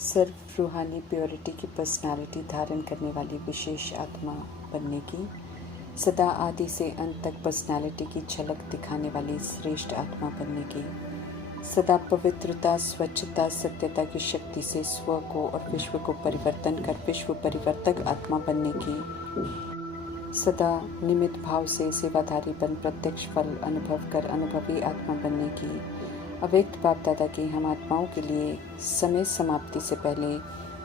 सर्व रूहानी प्योरिटी की पर्सनालिटी धारण करने वाली विशेष आत्मा बनने की, सदा आदि से अंत तक पर्सनालिटी की झलक दिखाने वाली श्रेष्ठ आत्मा बनने की, सदा पवित्रता, स्वच्छता, सत्यता की शक्ति से स्व को और विश्व को परिवर्तन कर विश्व परिवर्तक आत्मा बनने की, सदा निमित्त भाव से सेवाधारी बन प्रत्यक्ष फल अनुभव कर अनुभवी आत्मा बनने की, अव्यक्त बाप दादा की हम आत्माओं के लिए समय समाप्ति से पहले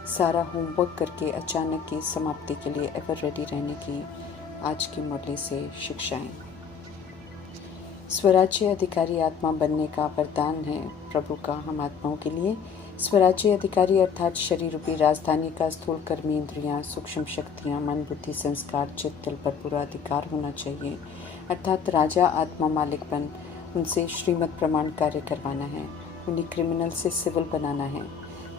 सारा होमवर्क करके अचानक की समाप्ति के लिए एवर रेडी रहने की आज की मुरली से शिक्षाएं। स्वराज्य अधिकारी आत्मा बनने का वरदान है प्रभु का हम आत्माओं के लिए। स्वराज्य अधिकारी अर्थात शरीर रूपी राजधानी का स्थूल कर्मी इंद्रियां, सूक्ष्म शक्तियां, मन, बुद्धि, संस्कार, चित्त पर पूरा अधिकार होना चाहिए। अर्थात राजा आत्मा मालिक बन उनसे श्रीमत प्रमाण कार्य करवाना है, उन्हें क्रिमिनल से सिविल बनाना है।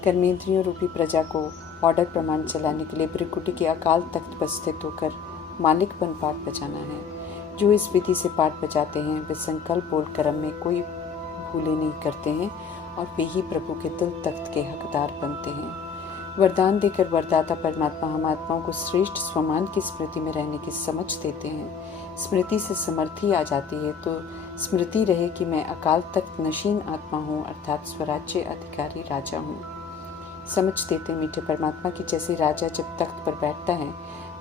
कर्मेंद्रियों रूपी प्रजा को ऑर्डर प्रमाण चलाने के लिए ब्रिकुटी के अकाल तख्त पर स्थित होकर मालिक बन पाठ बजाना है। जो इस विधि से पाठ बजाते हैं वे संकल्प बोल कर्म में कोई भूले नहीं करते हैं और वे ही प्रभु के दिल तख्त के हकदार बनते हैं। वरदान देकर वरदाता परमात्मा हम आत्माओं को श्रेष्ठ स्वमान की स्मृति में रहने की समझ देते हैं। स्मृति से समर्थी आ जाती है तो स्मृति रहे कि मैं अकाल तख्त नशीन आत्मा हूँ, अर्थात स्वराज्य अधिकारी राजा हूँ। समझ देते मीठे परमात्मा की जैसे राजा जब तख्त पर बैठता है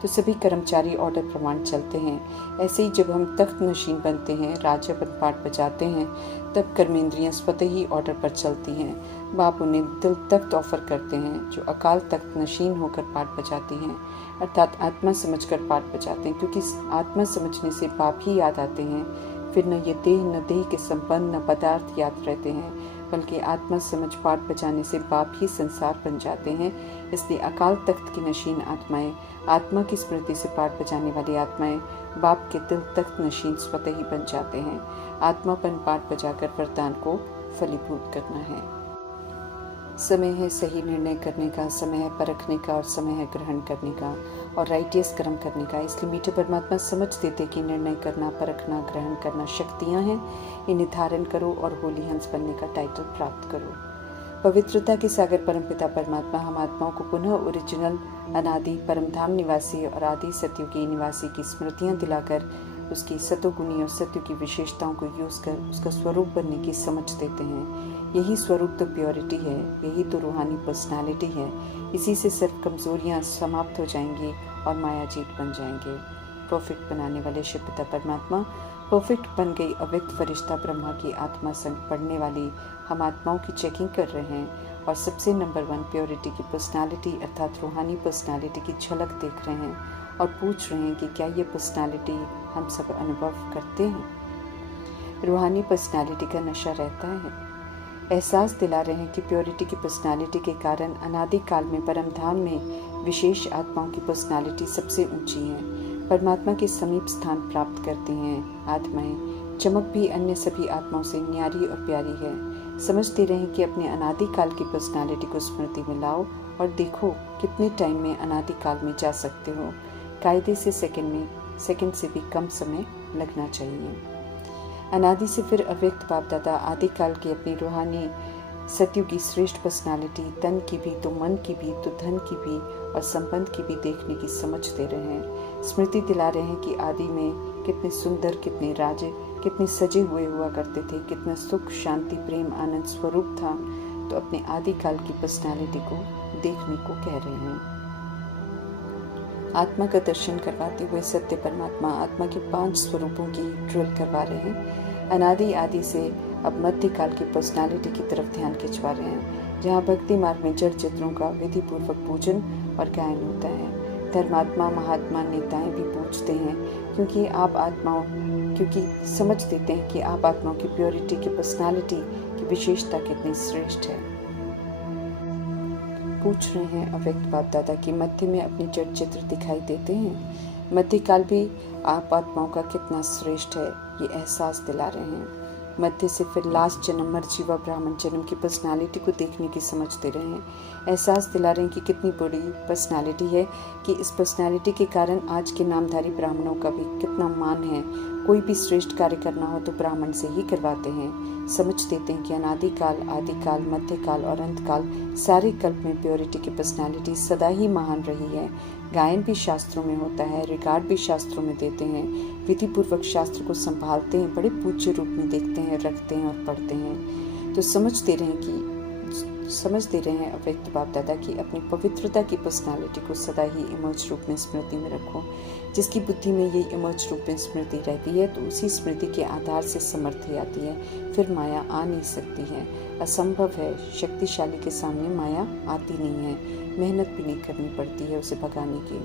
तो सभी कर्मचारी ऑर्डर प्रमाण चलते हैं, ऐसे ही जब हम तख्त नशीन बनते हैं, राजा पर पाठ बजाते हैं, तब कर्मेंद्रियां स्वतः ही ऑर्डर पर चलती हैं। बाप उन्हें दिल तख्त ऑफर करते हैं जो अकाल तख्त नशीन होकर पाठ बजाती हैं, अर्थात आत्मा समझकर पाठ बजाते हैं, क्योंकि आत्मा समझने से बाप ही याद आते हैं। फिर न ये देह न देह के संबंध न पदार्थ याद रहते हैं, बल्कि आत्मा समझ पाठ बजाने से बाप ही संसार बन जाते हैं। इसलिए अकाल तख्त की नशीन आत्माएं, आत्मा की स्मृति से पाठ बजाने वाली आत्माएं बाप के दिल तख्त नशीन स्वतः ही बन जाते हैं। आत्मापन पाठ बजाकर वरदान को फलीभूत करना है। समय है सही निर्णय करने का, समय है परखने का और समय है ग्रहण करने का और राइटियस कर्म करने का। इसलिए मीठे परमात्मा समझ देते कि निर्णय करना, परखना, ग्रहण करना शक्तियां हैं, इन्हें धारण करो और होली हंस बनने का टाइटल प्राप्त करो। पवित्रता के सागर परमपिता परमात्मा हम आत्माओं को पुनः ओरिजिनल अनादि परमधाम निवासी और आदि सत्युगी निवासी की स्मृतियां दिलाकर उसकी सतोगुणी और सत्य की विशेषताओं को यूज कर उसका स्वरूप बनने की समझ देते हैं। यही स्वरूप तो प्योरिटी है, यही तो रूहानी पर्सनालिटी है। इसी से सिर्फ कमजोरियां समाप्त हो जाएंगी और माया जीत बन जाएंगे। परफेक्ट बनाने वाले शिव पिता परमात्मा परफेक्ट बन गई अव्यक्त फरिश्ता ब्रह्मा की आत्मा संग पढ़ने वाली हम आत्माओं की चेकिंग कर रहे हैं और सबसे नंबर 1 प्योरिटी की पर्सनालिटी अर्थात रूहानी पर्सनालिटी की झलक देख रहे हैं और पूछ रहे हैं कि क्या ये पर्सनालिटी हम सब अनुभव करते हैं। रूहानी पर्सनालिटी का नशा रहता है। एहसास दिला रहे हैं कि प्योरिटी की पर्सनालिटी के कारण अनादि काल में परमधाम में विशेष आत्माओं की पर्सनालिटी सबसे ऊंची है, परमात्मा के समीप स्थान प्राप्त करती हैं। आत्माएं चमक भी अन्य सभी आत्माओं से न्यारी और प्यारी है। समझते रहें कि अपने अनादि काल की पर्सनालिटी को स्मृति में लाओ और देखो कितने टाइम में अनादि काल में जा सकते हो। कायदे से सेकंड से भी कम समय लगना चाहिए। अनादि से फिर अव्यक्त बाप दादा आदिकाल की अपनी रूहानी सत्यु की श्रेष्ठ पर्सनालिटी तन की भी तो मन की भी तो धन की भी और संबंध की भी देखने की समझ दे रहे हैं। स्मृति दिला रहे हैं कि आदि में कितने सुंदर, कितने राजे, कितने सजे हुए हुआ करते थे, कितना सुख, शांति, प्रेम, आनंद स्वरूप था। तो अपने आदिकाल की पर्सनालिटी को देखने को कह रहे हैं। आत्मा का दर्शन करवाते हुए सत्य परमात्मा आत्मा के 5 स्वरूपों की ड्रिल करवा रहे हैं। अनादि आदि से अब मध्यकाल की पर्सनालिटी की तरफ ध्यान खिंचवा रहे हैं, जहाँ भक्ति मार्ग में जड़ चित्रों का विधि पूर्वक पूजन और गायन होता है। धर्मात्मा, महात्मा, नेताएं भी पूछते हैं क्योंकि समझ देते हैं कि आप आत्माओं की प्योरिटी की पर्सनालिटी की विशेषता कितनी श्रेष्ठ है। पूछ रहे हैं अव्यक्त बाप दादा की मध्य में अपने जड़ चित्र दिखाई देते हैं। मध्यकाल भी आप आत्माओं का कितना श्रेष्ठ है, ये एहसास दिला रहे हैं। मध्य से फिर लास्ट जन्म मरजीवा ब्राह्मण जन्म की पर्सनालिटी को देखने की समझ दे रहे हैं। एहसास दिला रहे हैं कि कितनी बड़ी पर्सनालिटी है, कि इस पर्सनालिटी के कारण आज के नामधारी ब्राह्मणों का भी कितना मान है। कोई भी श्रेष्ठ कार्य करना हो तो ब्राह्मण से ही करवाते हैं। समझ देते हैं कि अनादिकाल, आदिकाल, मध्यकाल और अंतकाल सारे कल्प में प्योरिटी की पर्सनालिटी सदा ही महान रही है। गायन भी शास्त्रों में होता है, रिकॉर्ड भी शास्त्रों में देते हैं, विधि पूर्वक शास्त्र को संभालते हैं, बड़े पूज्य रूप में देखते हैं, रखते हैं और पढ़ते हैं। तो समझ दे रहे हैं अव्यक्त बाप दादा की अपनी पवित्रता की पर्सनालिटी को सदा ही इमर्ज रूप में स्मृति में रखो। जिसकी बुद्धि में ये इमर्ज रूप में स्मृति रहती है तो उसी स्मृति के आधार से समर्थी आती है, फिर माया आ नहीं सकती है। असंभव है, शक्तिशाली के सामने माया आती नहीं है, मेहनत भी नहीं करनी पड़ती है उसे भगाने की।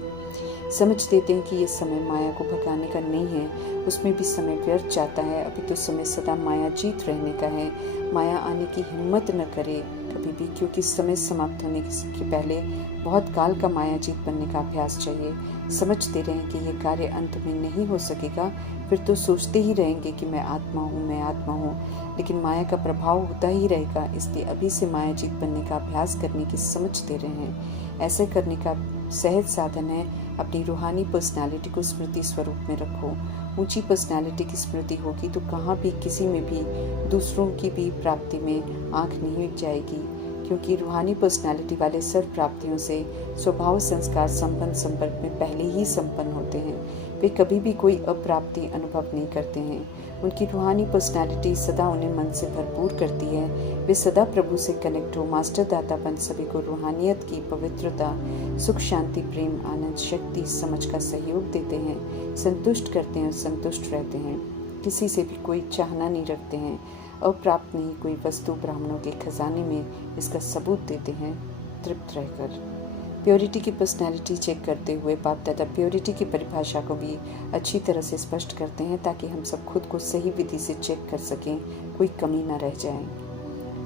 समझ देते हैं कि ये समय माया को भगाने का नहीं है, उसमें भी समय व्यर्थ जाता है। अभी तो समय सदा माया जीत रहने का है। माया आने की हिम्मत न करे कभी भी, क्योंकि समय समाप्त होने के पहले बहुत काल का माया जीत बनने का अभ्यास चाहिए। समझ दे रहे हैं कि ये कार्य अंत में नहीं हो सकेगा, फिर तो सोचते ही रहेंगे कि मैं आत्मा हूँ, मैं आत्मा हूँ, लेकिन माया का प्रभाव होता ही रहेगा। इसलिए अभी से माया जीत बनने का अभ्यास करने की समझ दे रहे हैं। ऐसे करने का सहज साधन है अपनी रूहानी पर्सनालिटी को स्मृति स्वरूप में रखो। ऊंची पर्सनालिटी की स्मृति होगी तो कहाँ भी किसी में भी दूसरों की भी प्राप्ति में आंख नहीं जाएगी, क्योंकि रूहानी पर्सनालिटी वाले सर्व प्राप्तियों से स्वभाव संस्कार संपन्न संपर्क में पहले ही संपन्न होते हैं। वे कभी भी कोई अप्राप्ति अनुभव नहीं करते हैं। उनकी रूहानी पर्सनालिटी सदा उन्हें मन से भरपूर करती है। वे सदा प्रभु से कनेक्ट हो, मास्टर दातापन सभी को रूहानियत की पवित्रता, सुख, शांति, प्रेम, आनंद, शक्ति, समझ का सहयोग देते हैं, संतुष्ट करते हैं और संतुष्ट रहते हैं। किसी से भी कोई चाहना नहीं रखते हैं। अप्राप्त नहीं कोई वस्तु ब्राह्मणों के खजाने में इसका सबूत देते हैं, तृप्त रहकर। प्योरिटी की पर्सनैलिटी चेक करते हुए बाप दादा प्योरिटी की परिभाषा को भी अच्छी तरह से स्पष्ट करते हैं, ताकि हम सब खुद को सही विधि से चेक कर सकें, कोई कमी ना रह जाए।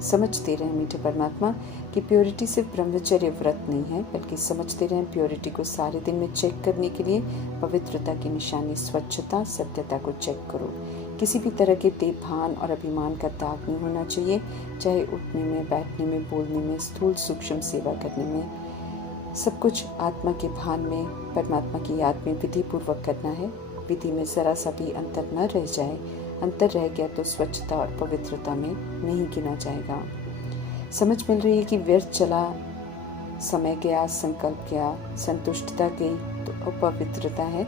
समझते रहें मीठे परमात्मा कि प्योरिटी सिर्फ ब्रह्मचर्य व्रत नहीं है, बल्कि समझते रहें प्योरिटी को सारे दिन में चेक करने के लिए पवित्रता की निशानी स्वच्छता, सत्यता को चेक करो। किसी भी तरह के देभान और अभिमान का दाग नहीं होना चाहिए, चाहे उठने में, बैठने में, बोलने में, स्थूल सूक्ष्म सेवा करने में। सब कुछ आत्मा के भान में, परमात्मा की याद में विधि पूर्वक करना है। विधि में जरा सा भी अंतर न रह जाए। अंतर रह गया तो स्वच्छता और पवित्रता में नहीं गिना जाएगा। समझ मिल रही है कि व्यर्थ चला, समय गया, संकल्प गया, संतुष्टता गई तो अपवित्रता है।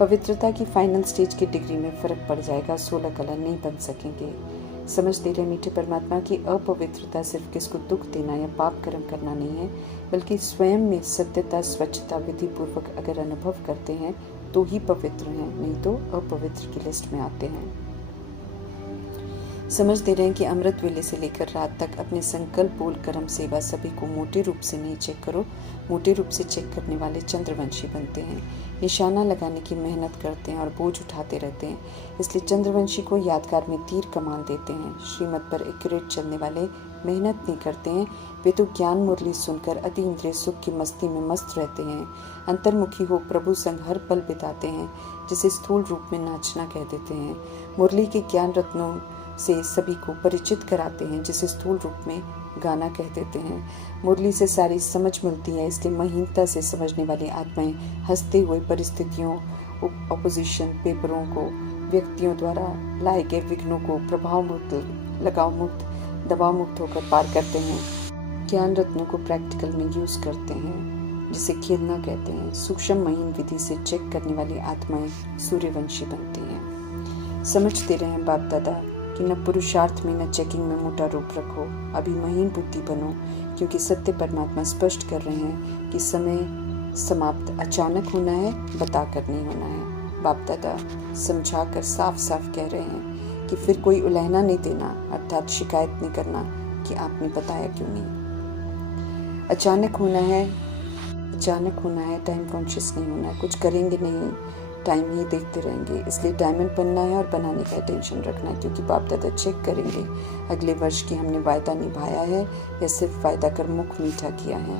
पवित्रता की फाइनल स्टेज की डिग्री में फर्क पड़ जाएगा, 16 कलर नहीं बन सकेंगे। समझ दे रहे मीठे परमात्मा की अपवित्रता सिर्फ किसको दुख देना या पाप कर्म करना नहीं है, बल्कि स्वयं में सत्यता, स्वच्छता विधि पूर्वक अगर अनुभव करते हैं तो ही पवित्र हैं, नहीं तो अपवित्र की लिस्ट में आते हैं। समझ दे रहे हैं कि अमृत वेले से लेकर रात तक अपने संकल्प, बोल, कर्म, सेवा सभी को मोटे रूप से नहीं चेक करो। मोटे रूप से चेक करने वाले चंद्रवंशी बनते हैं, निशाना लगाने की मेहनत करते हैं और बोझ उठाते रहते हैं। इसलिए चंद्रवंशी को यादगार में तीर कमान देते हैं। श्रीमत पर एक्यूरेट चलने वाले मेहनत नहीं करते हैं, वे तो ज्ञान मुरली सुनकर अति इंद्रिय सुख की मस्ती में मस्त रहते हैं। अंतर्मुखी हो प्रभु संग हर पल बिताते हैं, जिसे स्थूल रूप में नाचना कह देते हैं। मुरली के ज्ञान रत्नों से सभी को परिचित कराते हैं, जिसे स्थूल रूप में गाना कह देते हैं। मुरली से सारी समझ मिलती है, इसलिए महीनता से समझने वाली आत्माएं हंसते हुए परिस्थितियों, ऑपोजिशन, पेपरों को, व्यक्तियों द्वारा लाए गए विघ्नों को प्रभाव मुक्त, लगाव मुक्त, दबाव मुक्त होकर पार करते हैं। ज्ञान रत्नों को प्रैक्टिकल में यूज करते हैं, जिसे खेलना कहते हैं। सूक्ष्म महीन विधि से चेक करने वाली आत्माएं सूर्यवंशी बनती हैं। समझते रहें बाप दादा कि न पुरुषार्थ में न चेकिंग में मोटा रूप रखो, अभी महीन बुद्धि बनो, क्योंकि सत्य परमात्मा स्पष्ट कर रहे हैं कि समय समाप्त अचानक होना है, बताकर नहीं होना है। बाप दादा समझाकर साफ साफ कह रहे हैं कि फिर कोई उलहना नहीं देना, अर्थात शिकायत नहीं करना कि आपने बताया क्यों नहीं। अचानक होना है, टाइम कॉन्शियस नहीं होना है, कुछ करेंगे नहीं, टाइम ही देखते रहेंगे। इसलिए डायमंड बनना है और बनाने का टेंशन रखना है, क्योंकि बाप दादा चेक करेंगे अगले वर्ष की हमने वायदा निभाया है या सिर्फ वायदा कर मुख मीठा किया है।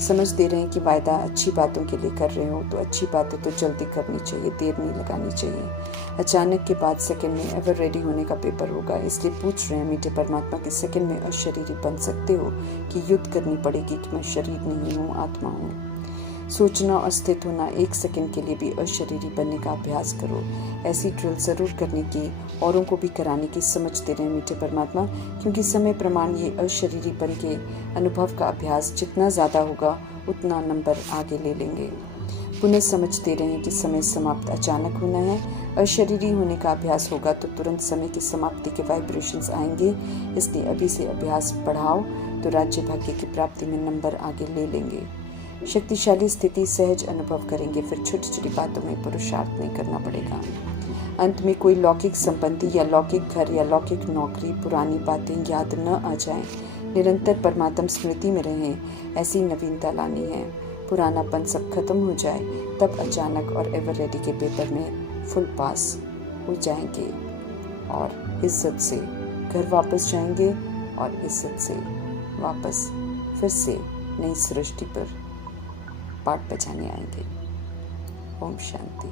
समझ दे रहे हैं कि वायदा अच्छी बातों के लिए कर रहे हो तो अच्छी बातें तो जल्दी करनी चाहिए, देर नहीं लगानी चाहिए। अचानक के बाद सेकंड में एवर रेडी होने का पेपर होगा, इसलिए पूछ रहे हैं मीठे परमात्मा कि सेकंड में अशरीरी बन सकते हो कि युद्ध करनी पड़ेगी कि मैं शरीर नहीं हूँ, आत्मा हूँ। सोचना और स्थित होना, एक सेकंड के लिए भी अशरीरी बनने का अभ्यास करो। ऐसी ड्रिल जरूर करने की, औरों को भी कराने की समझ दे रहे हैं मीठे परमात्मा, क्योंकि समय प्रमाण ये अशरीरी बन के अनुभव का अभ्यास जितना ज़्यादा होगा उतना नंबर आगे ले लेंगे। पुनः समझ दे रहे हैं कि समय समाप्त अचानक होना है। अशरीरी होने का अभ्यास होगा तो तुरंत समय की समाप्ति के वाइब्रेशंस आएंगे, इसलिए अभी से अभ्यास बढ़ाओ तो राज्य भाग्य की प्राप्ति में नंबर आगे ले लेंगे। शक्तिशाली स्थिति सहज अनुभव करेंगे, फिर छोटी छोटी बातों में पुरुषार्थ नहीं करना पड़ेगा। अंत में कोई लौकिक संपत्ति या लौकिक घर या लौकिक नौकरी, पुरानी बातें याद न आ जाएं। निरंतर परमात्मा स्मृति में रहें, ऐसी नवीनता लानी है। पुरानापन सब खत्म हो जाए, तब अचानक और एवर रेडी के पेपर में फुल पास हो जाएंगे और इज्जत से घर वापस जाएंगे और इज्जत से वापस फिर से नई सृष्टि पर पाठ बजाने आएंगे। ओम शांति।